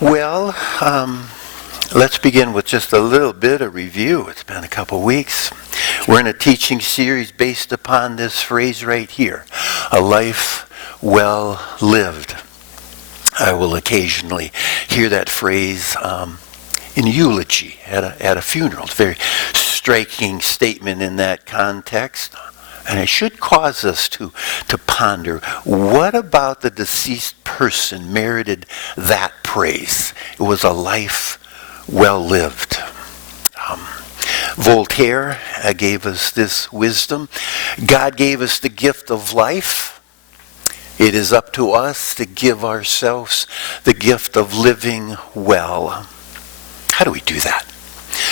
Well, let's begin with just a little bit of review. It's been a couple weeks. We're in a teaching series based upon this phrase right here, a life well lived. I will occasionally hear that phrase in eulogy at a funeral. It's a very striking statement in that context. And it should cause us to ponder, what about the deceased person merited that praise? It was a life well lived. Voltaire gave us this wisdom. God gave us the gift of life. It is up to us to give ourselves the gift of living well. How do we do that?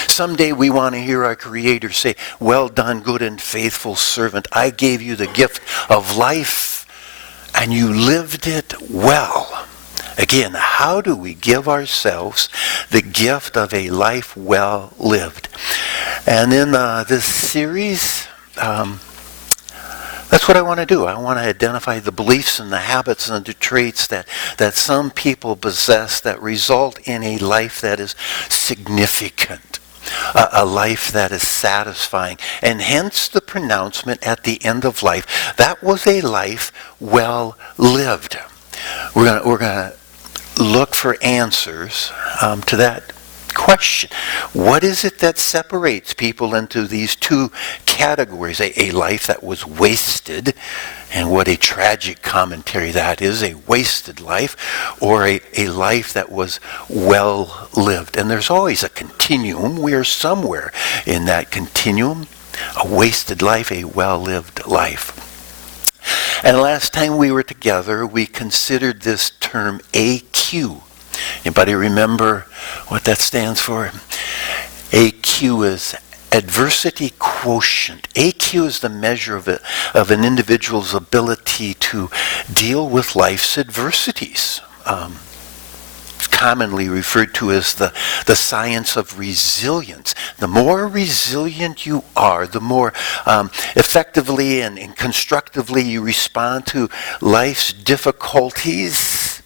Someday we want to hear our Creator say, "Well done, good and faithful servant. I gave you the gift of life, and you lived it well." Again, how do we give ourselves the gift of a life well lived? And in this series, that's what I want to do. I want to identify the beliefs and the habits and the traits that some people possess that result in a life that is significant, a life that is satisfying, and hence the pronouncement at the end of life, that was a life well lived. We're going to look for answers to that question. What is it that separates people into these two categories? A life that was wasted, and what a tragic commentary that is, a wasted life, or a life that was well lived. And there's always a continuum. We are somewhere in that continuum, a wasted life, a well-lived life. And last time we were together, we considered this term AQ. Anybody remember what that stands for? AQ is adversity quotient. AQ is the measure of an individual's ability to deal with life's adversities. It's commonly referred to as the science of resilience. The more resilient you are, the more effectively and constructively you respond to life's difficulties,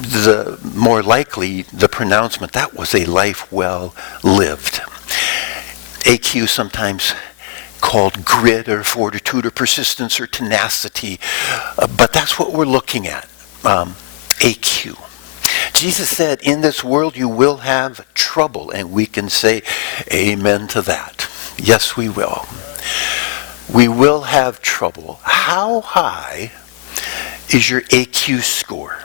the more likely the pronouncement, that was a life well lived. AQ sometimes called grit or fortitude or persistence or tenacity, but that's what we're looking at, AQ. Jesus said, in this world you will have trouble, and we can say amen to that. Yes, we will. We will have trouble. How high is your AQ score?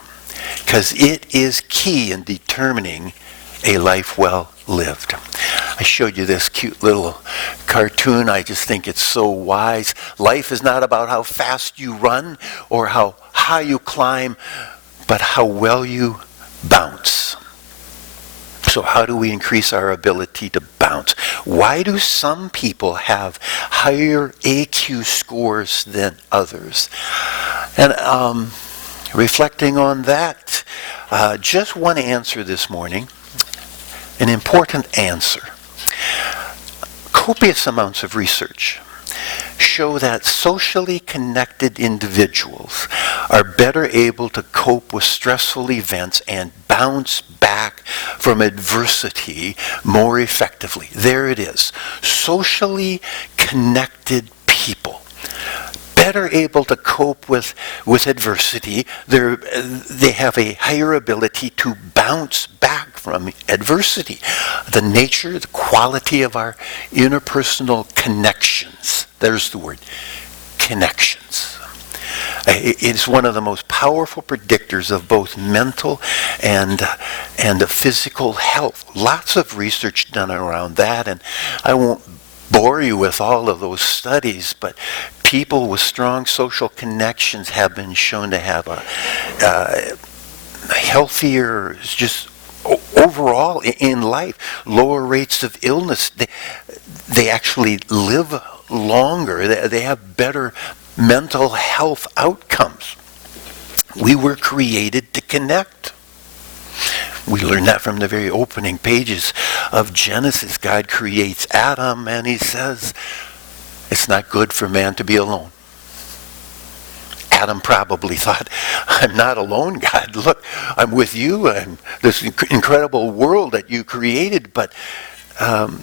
Because it is key in determining a life well lived. I showed you this cute little cartoon. I just think it's so wise. Life is not about how fast you run or how high you climb, but how well you bounce. So how do we increase our ability to bounce? Why do some people have higher AQ scores than others? And reflecting on that, just one answer this morning, an important answer. Copious amounts of research show that socially connected individuals are better able to cope with stressful events and bounce back from adversity more effectively. There it is. Socially connected people, better able to cope with adversity. They have a higher ability to bounce back from adversity. The nature, the quality of our interpersonal connections. There's the word, connections. It's one of the most powerful predictors of both mental and physical health. Lots of research done around that, and I won't bore you with all of those studies, but people with strong social connections have been shown to have a healthier, just overall in life, lower rates of illness. They actually live longer. They have better mental health outcomes. We were created to connect. We learn that from the very opening pages of Genesis. God creates Adam and he says, it's not good for man to be alone. Adam probably thought, I'm not alone, God. Look, I'm with you. I'm this incredible world that you created, but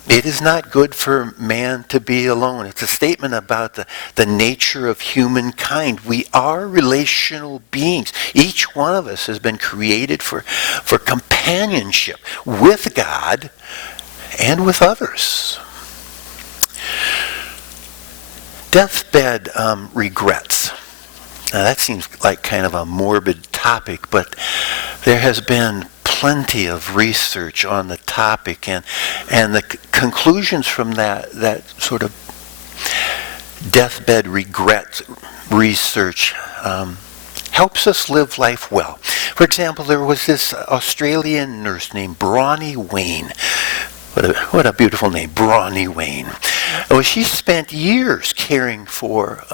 it is not good for man to be alone. It's a statement about the nature of humankind. We are relational beings. Each one of us has been created for companionship with God and with others. Deathbed regrets. Now that seems like kind of a morbid topic, but there has been plenty of research on the topic, and the conclusions from that sort of deathbed regret research helps us live life well. For example, there was this Australian nurse named Bronnie Wayne. What a beautiful name, Bronnie Wayne. Well, she spent years caring for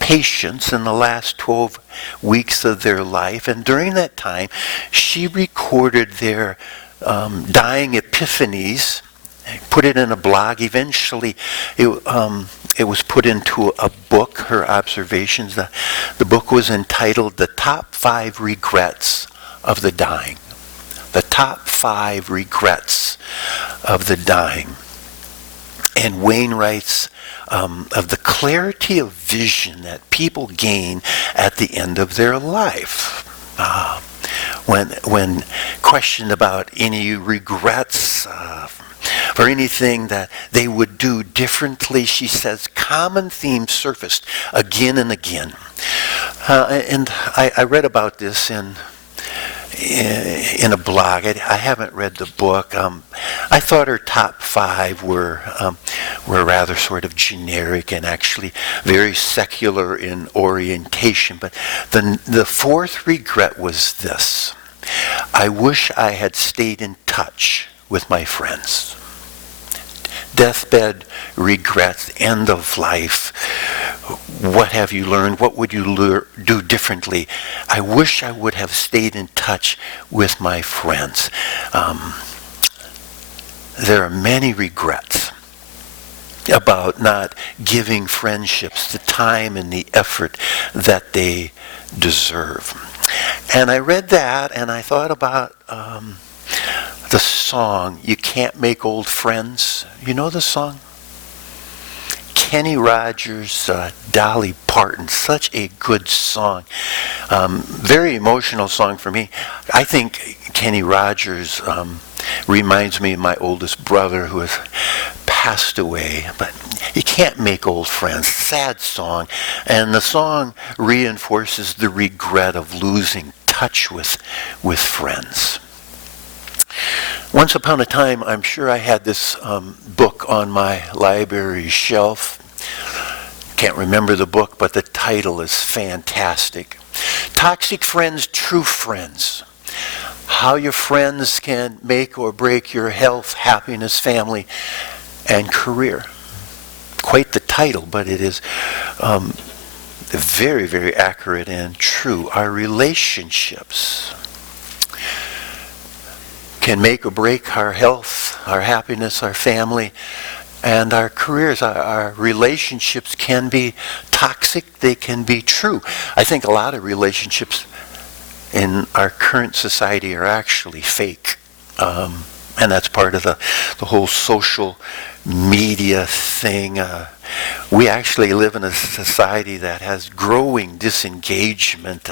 patients in the last 12 weeks of their life, and during that time, she recorded their dying epiphanies, put it in a blog. Eventually, it was put into a book, her observations. The book was entitled The Top 5 Regrets of the Dying. The Top 5 Regrets of the Dying. And Wayne writes of the clarity of vision that people gain at the end of their life. When questioned about any regrets for anything that they would do differently, she says common themes surfaced again and again. And I read about this in a blog. I haven't read the book. I thought her top 5 were rather sort of generic and actually very secular in orientation. But the 4th regret was this: I wish I had stayed in touch with my friends. Deathbed regrets, end of life. What have you learned? What would you do differently? I wish I would have stayed in touch with my friends. There are many regrets about not giving friendships the time and the effort that they deserve. And I read that and I thought about the song, You Can't Make Old Friends. You know the song? Kenny Rogers, Dolly Parton, such a good song. Very emotional song for me. I think Kenny Rogers reminds me of my oldest brother who has passed away. But you can't make old friends. Sad song. And the song reinforces the regret of losing touch with friends. Once upon a time, I'm sure I had this book on my library shelf. Can't remember the book, but the title is fantastic. Toxic Friends, True Friends. How your friends can make or break your health, happiness, family, and career. Quite the title, but it is very, very accurate and true. Our relationships can make or break our health, our happiness, our family, and our careers. Our relationships can be toxic. They can be true. I think a lot of relationships in our current society are actually fake. And that's part of the whole social media thing. We actually live in a society that has growing disengagement.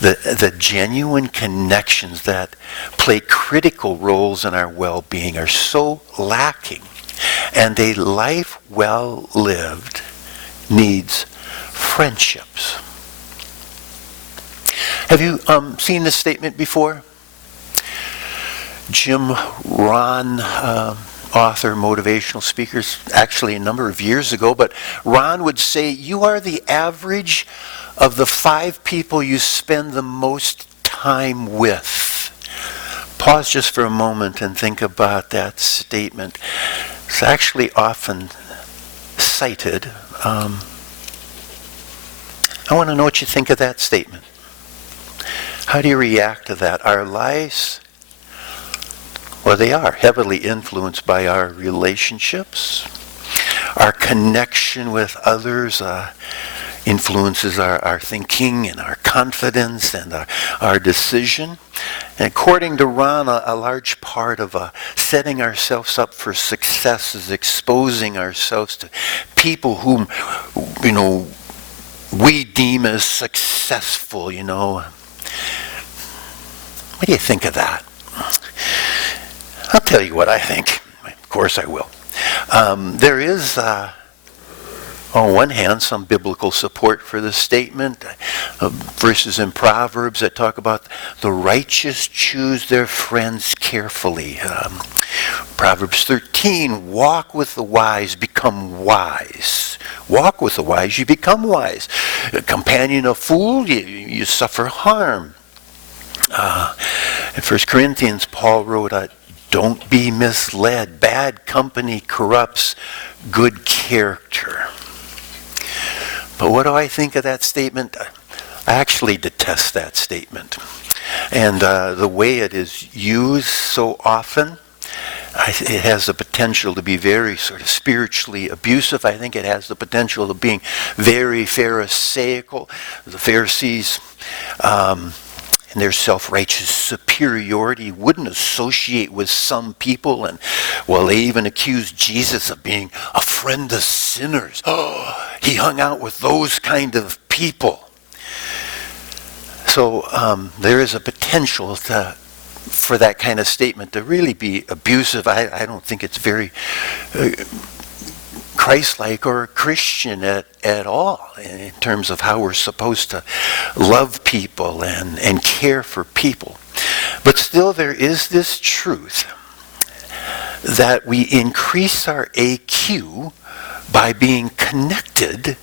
The genuine connections that play critical roles in our well-being are so lacking. And a life well lived needs friendships. Have you seen this statement before? Jim Rohn, author, motivational speakers, actually a number of years ago, but Ron would say, you are the average of the 5 people you spend the most time with. Pause just for a moment and think about that statement. It's actually often cited. I want to know what you think of that statement. How do you react to that? Our lives, well, they are heavily influenced by our relationships, our connection with others, influences our thinking and our confidence and our decision. And according to Ron, a large part of setting ourselves up for success is exposing ourselves to people whom, we deem as successful, What do you think of that? I'll tell you what I think. Of course I will. There is, on one hand, some biblical support for this statement. Verses in Proverbs that talk about the righteous choose their friends carefully. Proverbs 13, walk with the wise, become wise. Walk with the wise, you become wise. A companion of fool, you suffer harm. In 1 Corinthians, Paul wrote, don't be misled. Bad company corrupts good character. But what do I think of that statement? I actually detest that statement. And the way it is used so often, it has the potential to be very sort of spiritually abusive. I think it has the potential of being very pharisaical. The Pharisees, and their self-righteous superiority wouldn't associate with some people. And, they even accused Jesus of being a friend of sinners. He hung out with those kind of people. So there is a potential for that kind of statement to really be abusive. I don't think it's very Christ-like or Christian at all in terms of how we're supposed to love people and care for people. But still there is this truth that we increase our AQ by being connected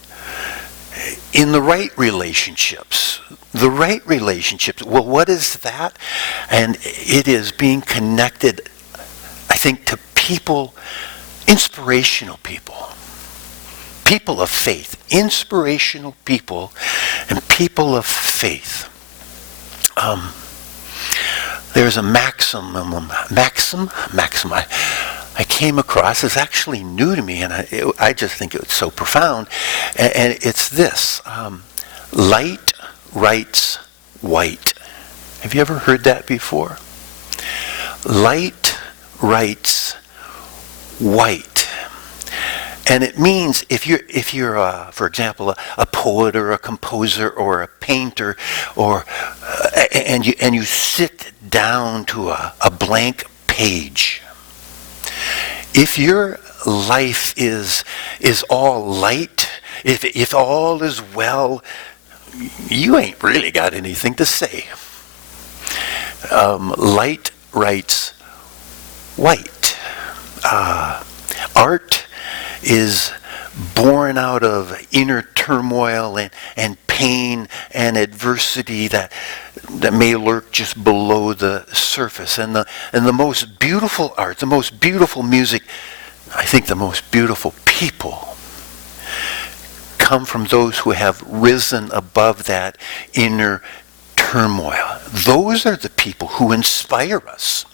in the right relationships. The right relationships. Well, what is that? And it is being connected, I think, to people, inspirational people. People of faith. Inspirational people and people of faith. There's a maxim I came across. It's actually new to me, and I just think it's so profound. And it's this. Light writes white. Have you ever heard that before? Light writes white. And it means if you're for example, a poet or a composer or a painter, and you sit down to a blank page. If your life is all light, if all is well, you ain't really got anything to say. Light writes white. Art is born out of inner turmoil and pain and adversity that may lurk just below the surface. And the most beautiful art, the most beautiful music, I think the most beautiful people come from those who have risen above that inner turmoil. Those are the people who inspire us.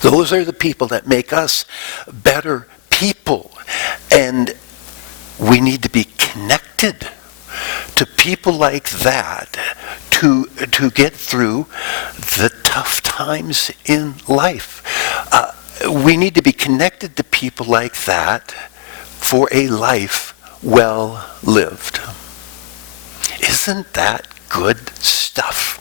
Those are the people that make us better people. And we need to be connected to people like that to get through the tough times in life. We need to be connected to people like that for a life well lived. Isn't that good stuff?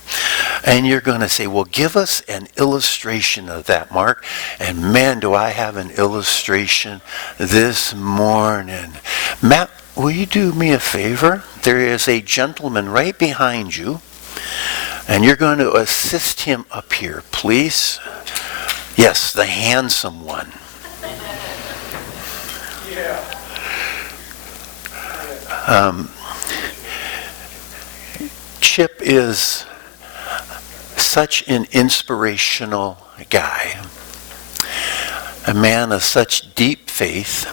And you're going to say, well, give us an illustration of that, Mark. And man, do I have an illustration this morning. Matt, will you do me a favor? There is a gentleman right behind you, and you're going to assist him up here, please. Yes, the handsome one. Chip is such an inspirational guy, a man of such deep faith.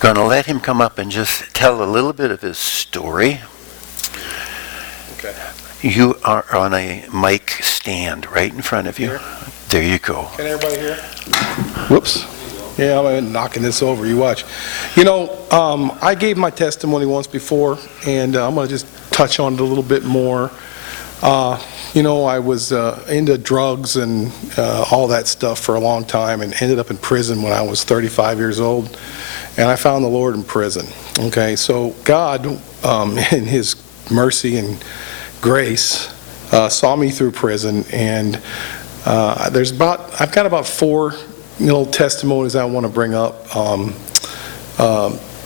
Going to let him come up and just tell a little bit of his story. Okay. You are on a mic stand right in front of you. Here? There you go. Can everybody hear? Whoops. Yeah, I'm knocking this over. You watch. I gave my testimony once before, and I'm going to just touch on it a little bit more. I was into drugs and all that stuff for a long time, and ended up in prison when I was 35 years old. And I found the Lord in prison. Okay, so God, in His mercy and grace, saw me through prison, and I've got about 4 testimonies I want to bring up.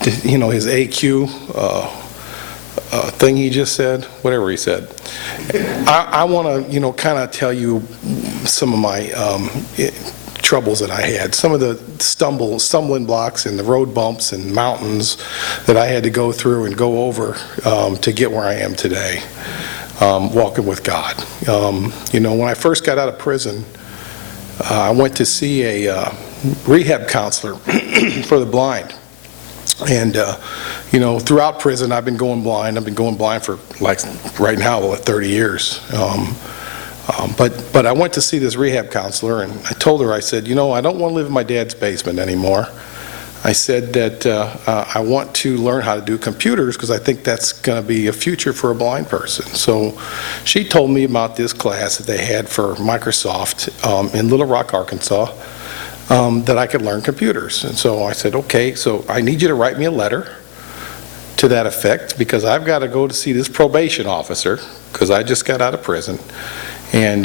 His AQ thing he just said, whatever he said. I want to, kind of tell you some of my troubles that I had, some of the stumbling blocks and the road bumps and mountains that I had to go through and go over to get where I am today, walking with God. When I first got out of prison, I went to see a rehab counselor for the blind. And, throughout prison, I've been going blind. I've been going blind for, right now, 30 years. But I went to see this rehab counselor, and I told her, I said, I don't want to live in my dad's basement anymore. I said that I want to learn how to do computers because I think that's going to be a future for a blind person. So she told me about this class that they had for Microsoft in Little Rock, Arkansas, that I could learn computers. And so I said, okay, so I need you to write me a letter to that effect because I've got to go to see this probation officer because I just got out of prison and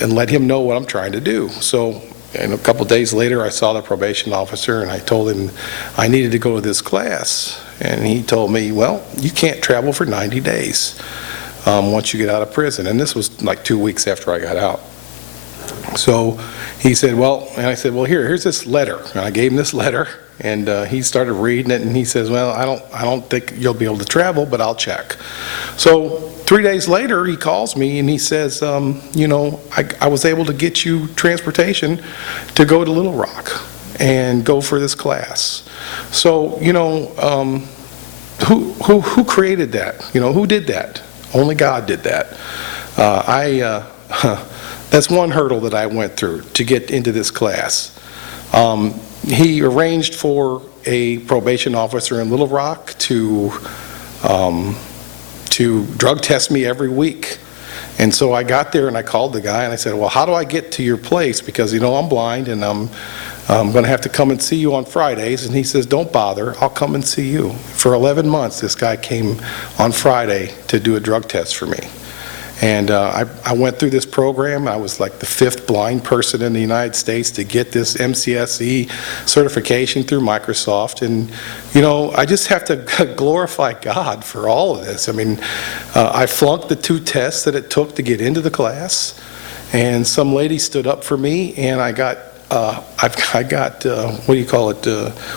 let him know what I'm trying to do. So and a couple days later, I saw the probation officer, and I told him I needed to go to this class. And he told me, well, you can't travel for 90 days once you get out of prison. And this was like 2 weeks after I got out. So he said, well, and I said, well, here's this letter. And I gave him this letter, and he started reading it, and he says, well, I don't think you'll be able to travel, but I'll check. So 3 days later, he calls me, and he says, I was able to get you transportation to go to Little Rock and go for this class. So, who created that? Who did that? Only God did that. That's one hurdle that I went through to get into this class. He arranged for a probation officer in Little Rock to drug test me every week. And so I got there and I called the guy and I said, well, how do I get to your place? Because, I'm blind and I'm going to have to come and see you on Fridays. And he says, don't bother, I'll come and see you. For 11 months, this guy came on Friday to do a drug test for me. And I went through this program. I was like the 5th blind person in the United States to get this MCSE certification through Microsoft. And, I just have to glorify God for all of this. I mean, I flunked the 2 tests that it took to get into the class. And some lady stood up for me, and I got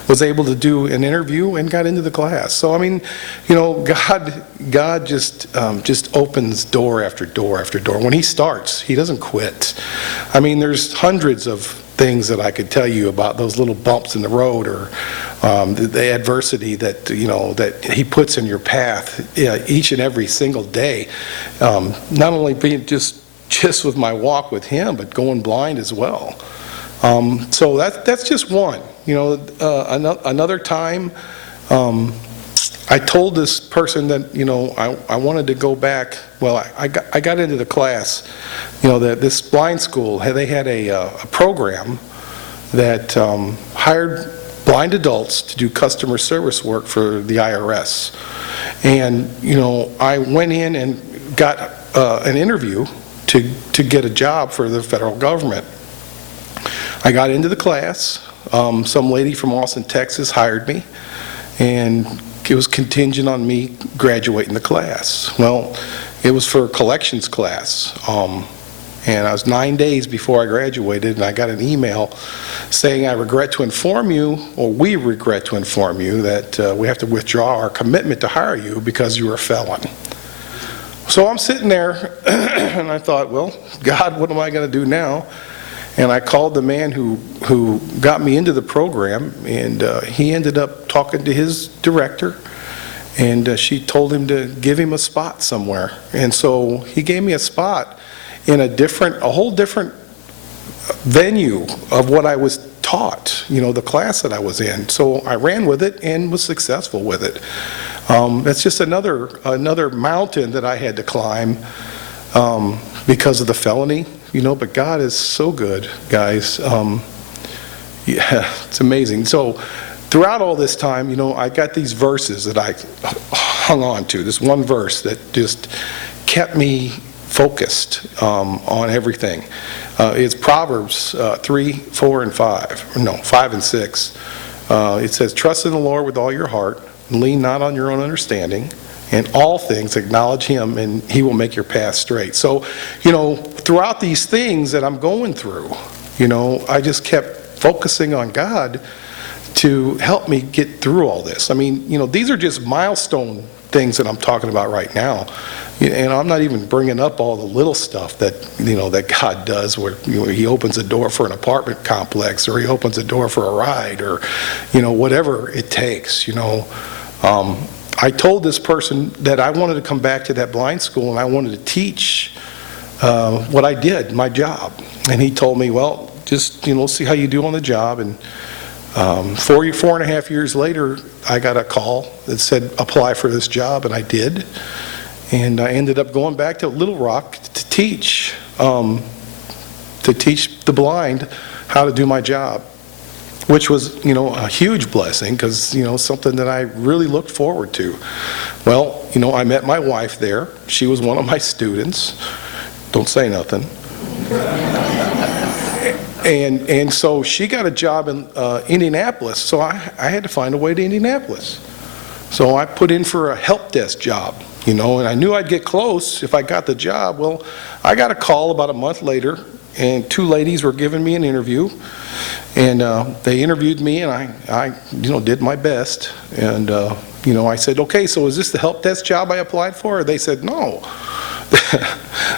was able to do an interview and got into the class. So I mean, God just opens door after door after door. When He starts, He doesn't quit. I mean, there's hundreds of things that I could tell you about those little bumps in the road or the adversity that that He puts in your path each and every single day. Not only being just with my walk with Him, but going blind as well. So that's just one. Another time, I told this person that I wanted to go back. Well, I got into the class. This blind school they had a program that hired blind adults to do customer service work for the IRS, and I went in and got an interview to get a job for the federal government. I got into the class. Some lady from Austin, Texas hired me, and it was contingent on me graduating the class. Well, it was for a collections class, and I was 9 days before I graduated, and I got an email saying, I regret to inform you, or we regret to inform you, that we have to withdraw our commitment to hire you because you were a felon. So I'm sitting there, and I thought, well, God, what am I going to do now? And I called the man who got me into the program, and he ended up talking to his director, and she told him to give him a spot somewhere. And so he gave me a spot in a whole different venue of what I was taught, the class that I was in. So I ran with it and was successful with it. That's just another mountain that I had to climb because of the felony, but God is so good, guys. Yeah, it's amazing. So throughout all this time, I got these verses that I hung on to, this one verse that just kept me focused on everything. It's Proverbs 3, 4, and 5. No, 5 and 6. It says, trust in the Lord with all your heart, and lean not on your own understanding. In all things, acknowledge him, and he will make your path straight. So, throughout these things that I'm going through, I just kept focusing on God to help me get through all this. I mean, these are just milestone things that I'm talking about right now. And I'm not even bringing up all the little stuff that, that God does, where he opens a door for an apartment complex, or he opens a door for a ride, or, whatever it takes, I told this person that I wanted to come back to that blind school and I wanted to teach what I did, my job. And he told me, well, just, see how you do on the job. And 4.5 years later, I got a call that said, apply for this job, and I did. And I ended up going back to Little Rock to teach the blind how to do my job, which was, a huge blessing, because, something that I really looked forward to. Well, I met my wife there. She was one of my students. Don't say nothing. And so she got a job in Indianapolis, so I had to find a way to Indianapolis. So I put in for a help desk job, and I knew I'd get close if I got the job. Well, I got a call about a month later, and 2 ladies were giving me an interview. And they interviewed me, and I did my best. And, I said, okay, so is this the help desk job I applied for? They said, no.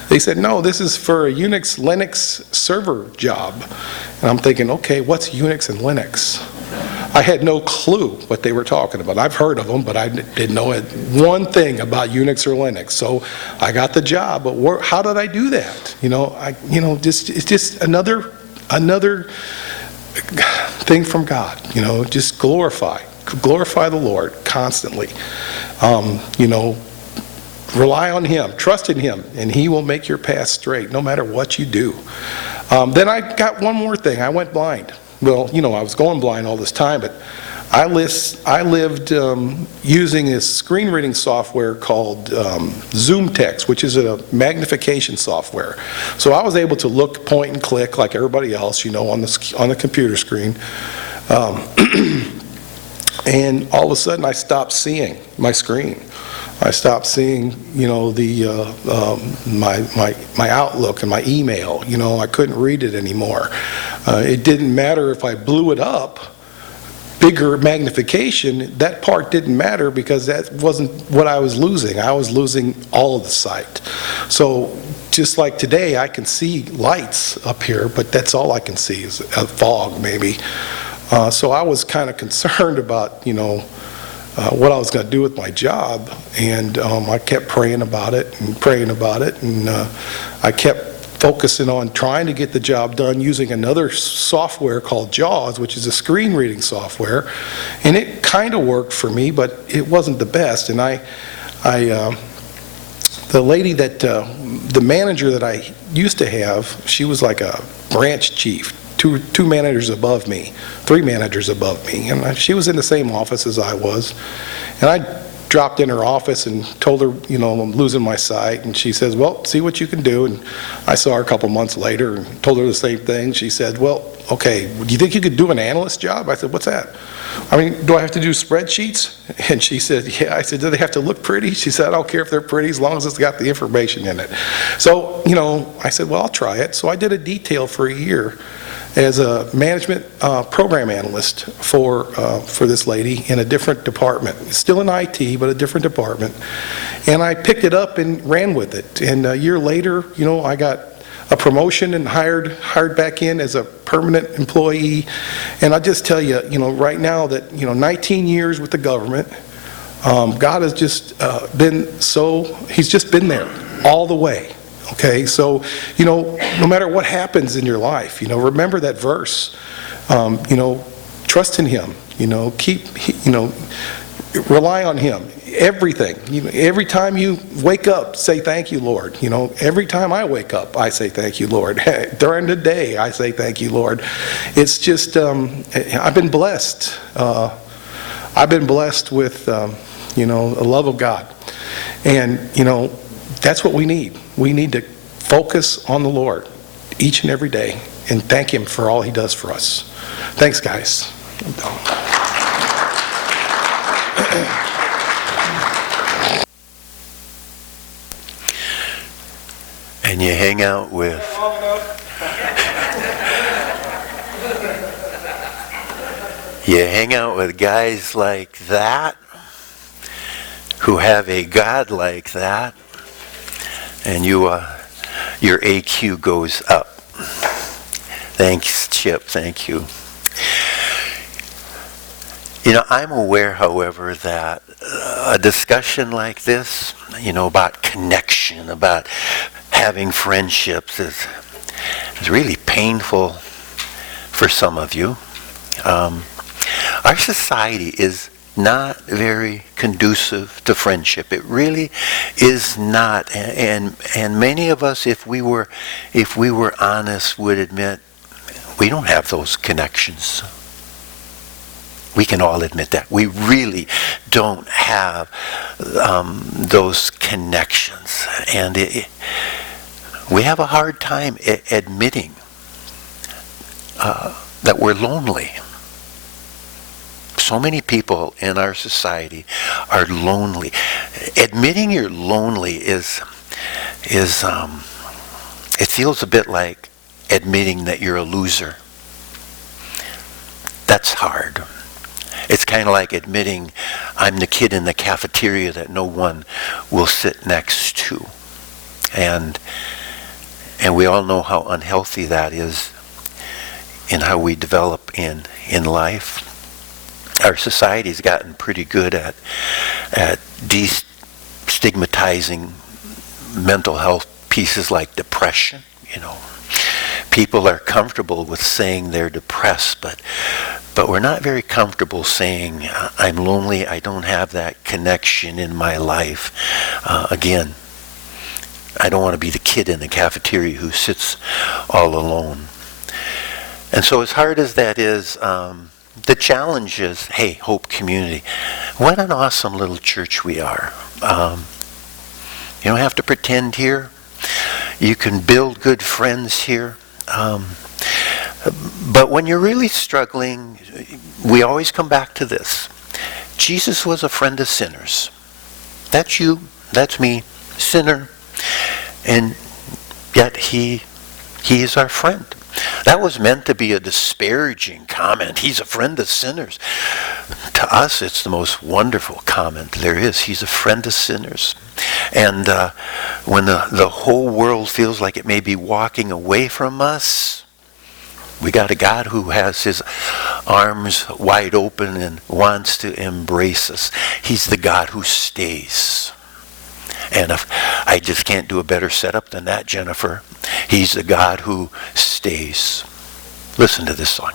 They said, no, this is for a Unix Linux server job. And I'm thinking, okay, what's Unix and Linux? I had no clue what they were talking about. I've heard of them, but I didn't know one thing about Unix or Linux. So I got the job, but how did I do that? It's just another thing from God. Just glorify the Lord constantly. Rely on him, trust in him, and he will make your path straight no matter what you do. Then I got one more thing. I went blind. Well, I was going blind all this time, but I lived using a screen reading software called Zoom Text, which is a magnification software. So I was able to look, point, and click like everybody else, on the computer screen. And all of a sudden, I stopped seeing my screen. I stopped seeing, my Outlook and my email. I couldn't read it anymore. It didn't matter if I blew it up, bigger magnification, that part didn't matter, because that wasn't what I was losing. I was losing all of the sight. So just like today, I can see lights up here, but that's all I can see is a fog maybe. So I was kind of concerned about, what I was going to do with my job, and I kept praying about it, and I kept focusing on trying to get the job done using another software called JAWS, which is a screen reading software, and it kind of worked for me, but it wasn't the best. And the lady that, the manager that I used to have, she was like a branch chief. Two managers above me, 3 managers above me, and she was in the same office as I was. And I dropped in her office and told her, I'm losing my sight, and she says, well, see what you can do. And I saw her a couple months later and told her the same thing. She said, well, okay, do you think you could do an analyst job? I said, what's that? I mean, do I have to do spreadsheets? And she said, yeah. I said, do they have to look pretty? She said, I don't care if they're pretty as long as it's got the information in it. So, I said, well, I'll try it. So I did a detail for a year as a management program analyst for this lady in a different department. Still in IT, but a different department. And I picked it up and ran with it. And a year later, I got a promotion and hired back in as a permanent employee. And I just tell you, right now that, 19 years with the government, God has just he's just been there all the way. Okay, so, no matter what happens in your life, remember that verse. Trust in Him. Rely on Him. Everything. Every time you wake up, say thank you, Lord. Every time I wake up, I say thank you, Lord. During the day, I say thank you, Lord. It's just, I've been blessed. I've been blessed with, the love of God. And, that's what we need. We need to focus on the Lord each and every day and thank Him for all He does for us. Thanks, guys. I'm done. And you hang out with guys like that, who have a God like that, and your AQ goes up. Thanks, Chip. Thank you. I'm aware, however, that a discussion like this, about connection, about having friendships is really painful for some of you. Our society is not very conducive to friendship. It really is not. And many of us, if we were honest, would admit we don't have those connections. We can all admit that. We really don't have those connections. And we have a hard time admitting that we're lonely. So many people in our society are lonely. Admitting you're lonely it feels a bit like admitting that you're a loser. That's hard. It's kind of like admitting I'm the kid in the cafeteria that no one will sit next to. And we all know how unhealthy that is in how we develop in life. Our society's gotten pretty good at destigmatizing mental health pieces like depression. People are comfortable with saying they're depressed, but we're not very comfortable saying I'm lonely, I don't have that connection in my life. Again, I don't want to be the kid in the cafeteria who sits all alone. And so as hard as that is, the challenge is, hey, Hope Community, what an awesome little church we are. You don't have to pretend here. You can build good friends here. But when you're really struggling, we always come back to this. Jesus was a friend of sinners. That's you, that's me, sinner. And yet he is our friend. That was meant to be a disparaging comment. He's a friend of sinners. To us, it's the most wonderful comment there is. He's a friend of sinners. And when the whole world feels like it may be walking away from us, we got a God who has His arms wide open and wants to embrace us. He's the God who stays. And if I just can't do a better setup than that, Jennifer. He's the God who stays. Listen to this song.